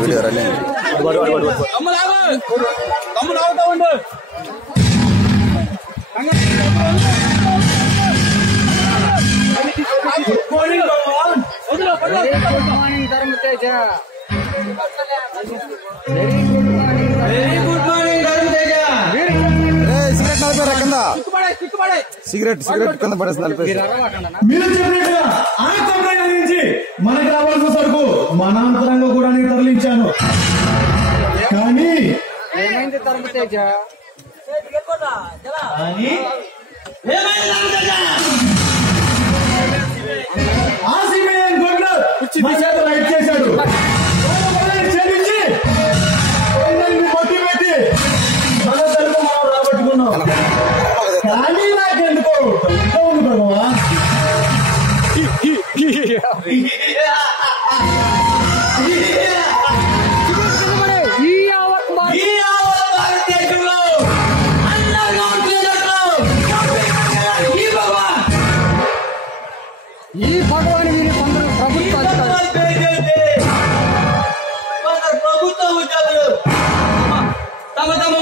Video running good morning Dharmateja. Very good morning Dharmateja. Cigarette కింద పడేసి నలిపేసి మీరు చెప్పినట్టుగా ఆ కంప్లైంట్ నుంచి మనకు రావాల్సిన సరుకు మనాంతరంగా కూడా నేను తరలించాను. కానీ ఏమైంది ధర్మతేజ? ఆ సిబిఐ గవర్నర్ మా చేత రైట్ చేశాడు. చెల్లించి మొట్టి పెట్టి మన సరుకు మనం రాబట్టుకున్నాం. కానీ నాకెందుకో ఇంకా ఉంది భగవా. ఈ భగవాన్ వీరి కొందరు ప్రభుత్వ ఉద్యోగులు తమ తమ